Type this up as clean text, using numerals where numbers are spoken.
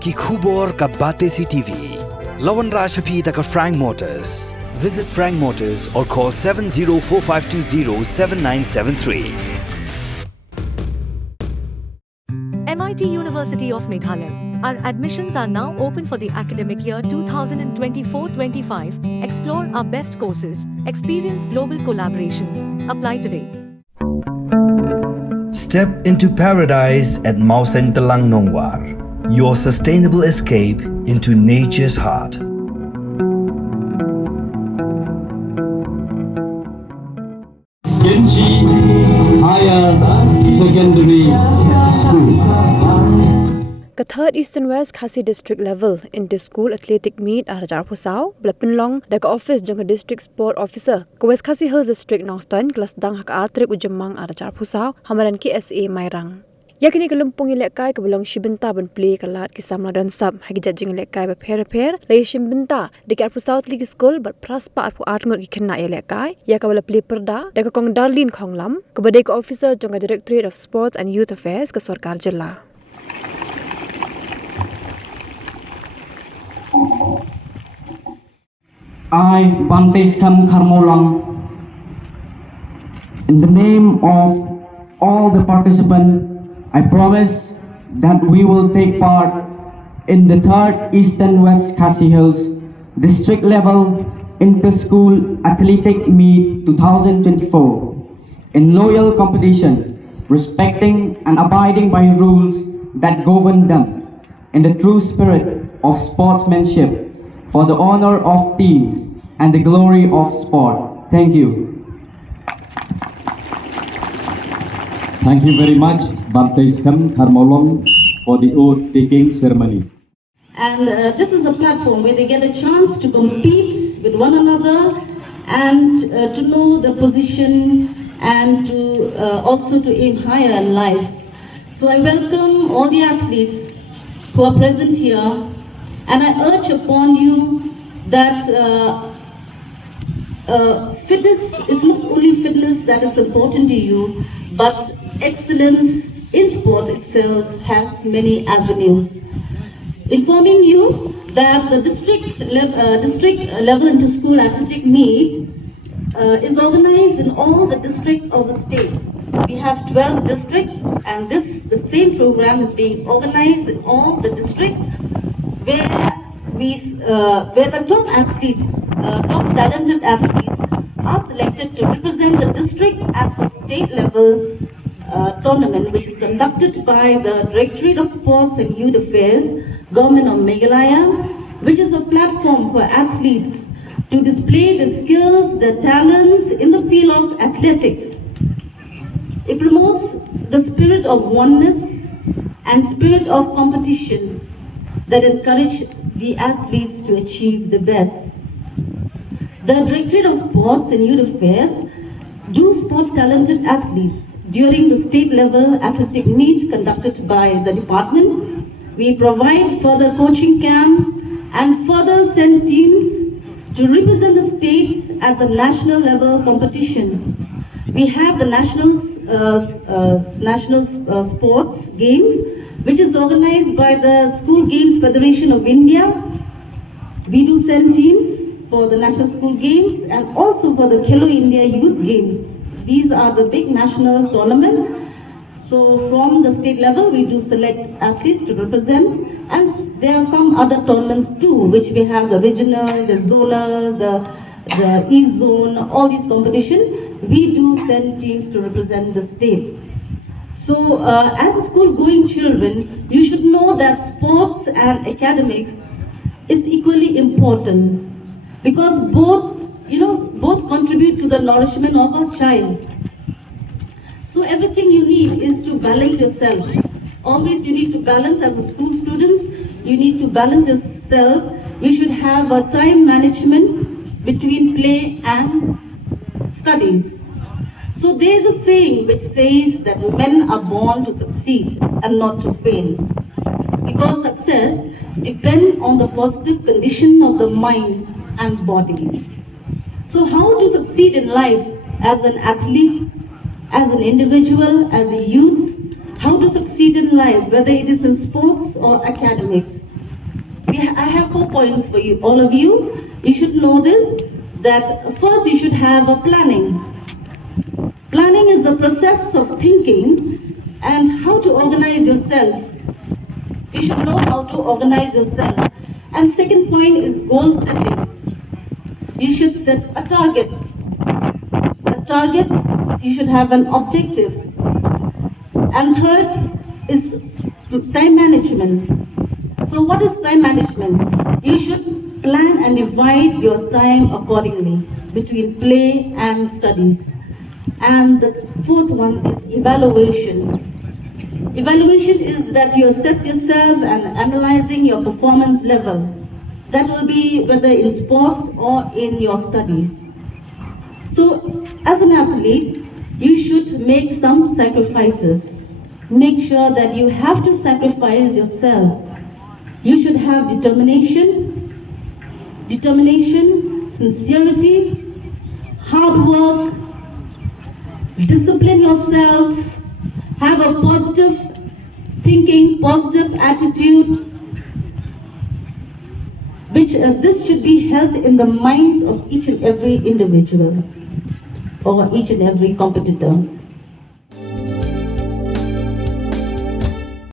ki khubor ka bate si TV. Lawan Rashaphi taka Frank Motors. Visit Frank Motors or call 7045207973. MIT University of Meghalaya. Our admissions are now open for the academic year 2024-25. Explore our best courses, experience global collaborations. Apply today. Step into paradise at Mausen Talang Nongwar, your sustainable escape into nature's heart. Genji Higher Secondary School. The third Eastern West Khasi district level inter-school athletic meet Arajar Pusau, Blapinlong, the office Junga district sport officer, West Khasi Hills district Nongston, Class Dang Hak Artrik Ujamang Arajar Pusau, Hamaran ki SA Mairang. Yakini kalumpung ilekai kabulang Bynta ban play kalat kisamla dan sab hagi judging ilekai ba pair Ïashim Bynta dekat Pusau Tylli Skul but praspa arpu artngot ikena ilekai ya kabala play perda deka kong Darlin Khonglam kabadai ka officer Junga Directorate of Sports and Youth Affairs ka Sarkar Jilla. I, Bynta, in the name of all the participants, I promise that we will take part in the 3rd Eastern West Khasi Hills District Level Inter-School Athletic Meet 2024 in loyal competition, respecting and abiding by rules that govern them in the true spirit of sportsmanship for the honor of teams and the glory of sport. Thank you. Thank you very much, Bynta for the oath-taking ceremony. And this is a platform where they get a chance to compete with one another and to know the position and to also to aim higher in life. So I welcome all the athletes who are present here, and I urge upon you that fitness is not only fitness that is important to you, but excellence in sports itself has many avenues. Informing you that the district level inter-school athletic meet is organized in all the districts of the state. We have 12 districts, and the same program is being organized in all the districts where the top athletes, top talented athletes are selected to represent the district at the state level tournament, which is conducted by the Directorate of Sports and Youth Affairs, Government of Meghalaya, which is a platform for athletes to display their skills, their talents in the field of athletics. It promotes the spirit of oneness and spirit of competition that encourage the athletes to achieve the best. The Directorate of Sports and Youth Affairs do spot talented athletes during the state level athletic meet conducted by the department. We provide further coaching camp and further send teams to represent the state at the national level competition. We have the national sports games, which is organized by the School Games Federation of India. We do send teams for the National School Games and also for the Khelo India Youth Games. These are the big national tournaments. So from the state level, we do select athletes to represent, and there are some other tournaments too, which we have the regional, the zonal, the East Zone, all these competitions. We do send teams to represent the state. So as a school-going children, you should know that sports and academics is equally important, because both contribute to the nourishment of our child. So everything you need is to balance yourself. Always you need to balance as a school student. You need to balance yourself. You should have a time management between play and studies. So there is a saying which says that men are born to succeed and not to fail, because success depends on the positive condition of the mind and body. So how to succeed in life as an athlete, as an individual, as a youth, how to succeed in life, whether it is in sports or academics. I have 4 points for you, all of you. You should know this, that first you should have a planning. Planning is the process of thinking and how to organize yourself. You should know how to organize yourself. And second point is goal setting. You should set a target. A target, you should have an objective. And third is time management. So what is time management? You should plan and divide your time accordingly between play and studies. And the fourth one is evaluation. Evaluation is that you assess yourself and analyzing your performance level. That will be whether in sports or in your studies. So as an athlete, you should make some sacrifices. Make sure that you have to sacrifice yourself. You should have determination, sincerity, hard work, discipline yourself, have a positive thinking, positive attitude, which this should be held in the mind of each and every individual or each and every competitor.